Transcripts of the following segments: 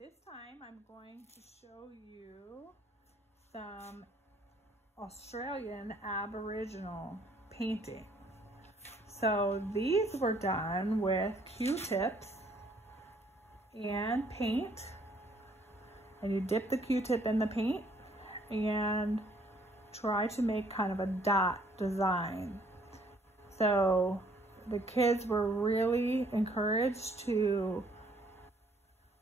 This time I'm going to show you some Australian Aboriginal painting. So these were done with Q-tips and paint, and you dip the Q-tip in the paint and try to make kind of a dot design. So the kids were really encouraged to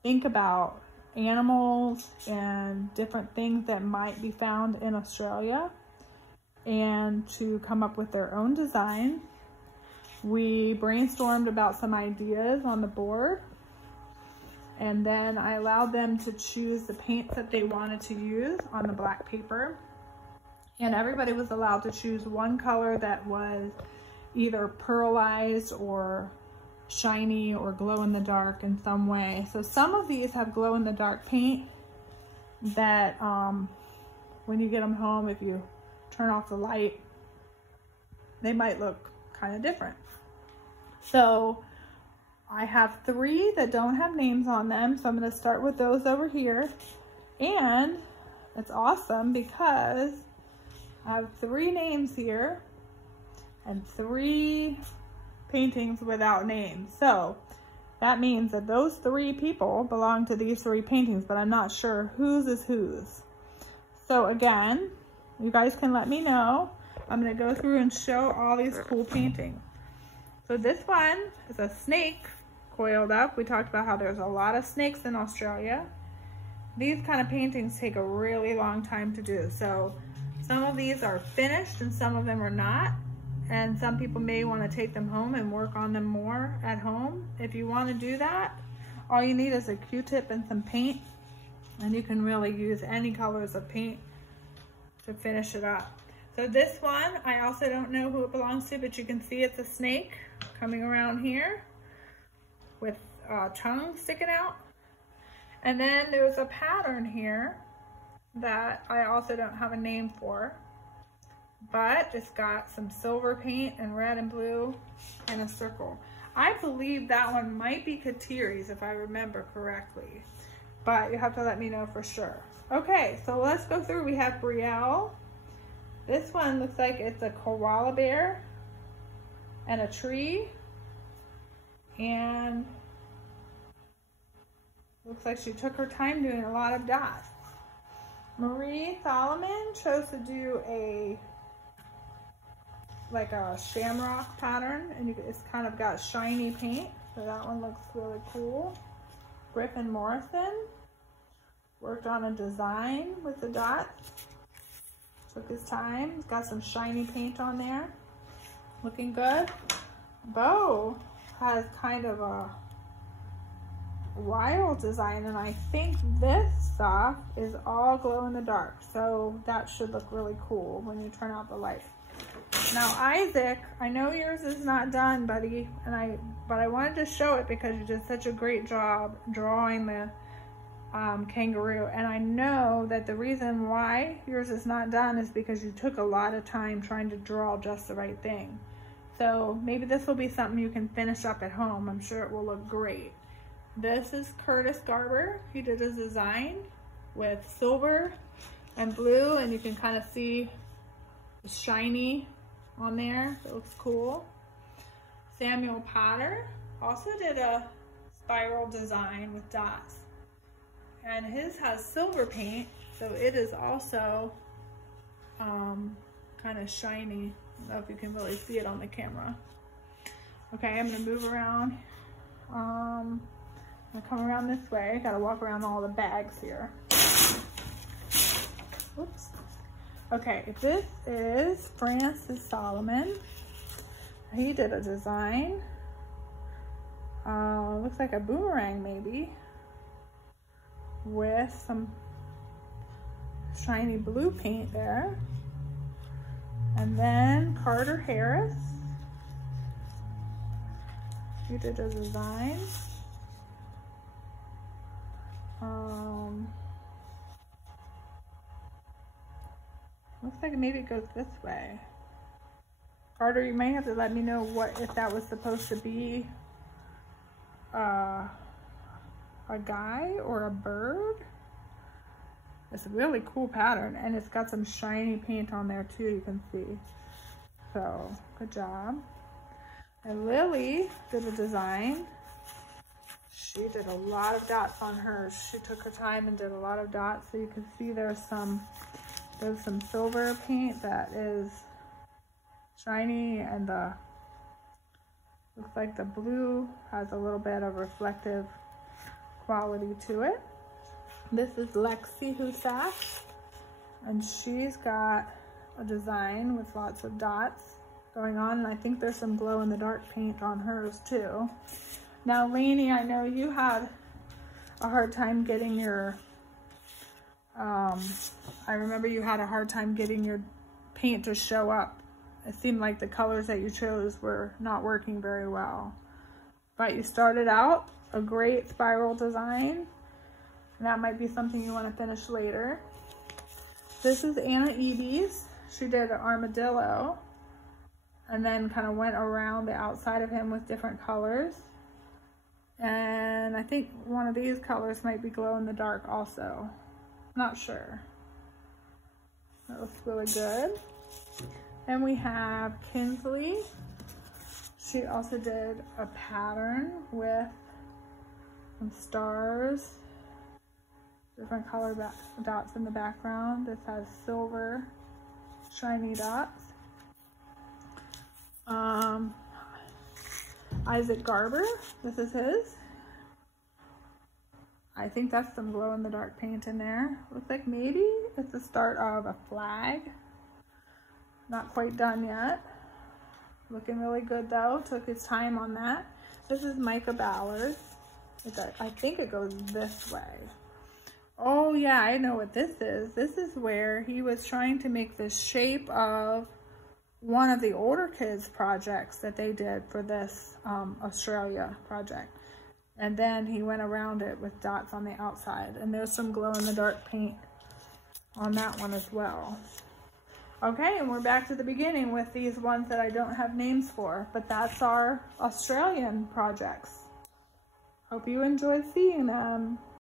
think about animals and different things that might be found in Australia and to come up with their own design. We brainstormed about some ideas on the board, and then I allowed them to choose the paints that they wanted to use on the black paper, and everybody was allowed to choose one color that was either pearlized or shiny or glow in the dark in some way. So some of these have glow in the dark paint that when you get them home, if you turn off the light, they might look kind of different. So I have 3 that don't have names on them, so I'm going to start with those over here. And it's awesome because I have 3 names here and 3 paintings without names. So that means that those 3 people belong to these 3 paintings, but I'm not sure whose is whose. So again, you guys can let me know. I'm going to go through and show all these cool paintings. So this one is a snake coiled up. We talked about how there's a lot of snakes in Australia. These kind of paintings take a really long time to do. So some of these are finished and some of them are not. And some people may want to take them home and work on them more at home. If you want to do that, all you need is a Q-tip and some paint, and you can really use any colors of paint to finish it up. So this one, I also don't know who it belongs to, but you can see it's a snake coming around here with a tongue sticking out. And then there's a pattern here that I also don't have a name for, but it's got some silver paint and red and blue and a circle. I believe that one might be Katiri's if I remember correctly, but you have to let me know for sure. Okay, so let's go through. We have Brielle. This one looks like it's a koala bear and a tree, and looks like she took her time doing a lot of dots. Marie Solomon chose to do like a shamrock pattern, and it's kind of got shiny paint, so that one looks really cool. Griffin Morrison worked on a design with the dots, took his time. He's got some shiny paint on there, looking good. Bo has kind of a wild design, and I think this stuff is all glow in the dark, so that should look really cool when you turn out the light. Now Isaac, I know yours is not done, buddy, but I wanted to show it because you did such a great job drawing the kangaroo, and I know that the reason why yours is not done is because you took a lot of time trying to draw just the right thing. So maybe this will be something you can finish up at home. I'm sure it will look great. This is Curtis Garber. He did his design with silver and blue, and you can kind of see the shiny on there. It looks cool. Samuel Potter also did a spiral design with dots, and his has silver paint, so it is also kind of shiny. I don't know if you can really see it on the camera. Okay, I'm gonna move around. I'm gonna come around this way. Gotta walk around all the bags here. Oops. Okay, this is Francis Solomon. He did a design. Looks like a boomerang maybe, with some shiny blue paint there. And then Carter Harris, he did a design. Looks like maybe it goes this way. Carter, you may have to let me know if that was supposed to be a guy or a bird. It's a really cool pattern, and it's got some shiny paint on there too, you can see. So, good job. And Lily did a design. She did a lot of dots on hers. She took her time and did a lot of dots. So you can see there's some silver paint that is shiny, and the looks like the blue has a little bit of reflective quality to it. This is Lexi Husak, and she's got a design with lots of dots going on, and I think there's some glow-in-the-dark paint on hers too. Now, Lainey, I know you had a hard time getting your, I remember you had a hard time getting your paint to show up. It seemed like the colors that you chose were not working very well. But you started out a great spiral design, and that might be something you want to finish later. This is Anna Eby's. She did an armadillo, and then kind of went around the outside of him with different colors. And I think one of these colors might be glow in the dark also. Not sure. That looks really good. Then we have Kinsley. She also did a pattern with some stars, different color dots in the background. This has silver shiny dots. Isaac Garber, this is his. I think that's some glow-in-the-dark paint in there. Looks like maybe it's the start of a flag. Not quite done yet. Looking really good though, took his time on that. This is Micah Ballard. I think it goes this way. Oh yeah, I know what this is. This is where he was trying to make the shape of one of the older kids projects that they did for this Australia project. And then he went around it with dots on the outside. And there's some glow-in-the-dark paint on that one as well. Okay, and we're back to the beginning with these ones that I don't have names for. But that's our Australian projects. Hope you enjoyed seeing them.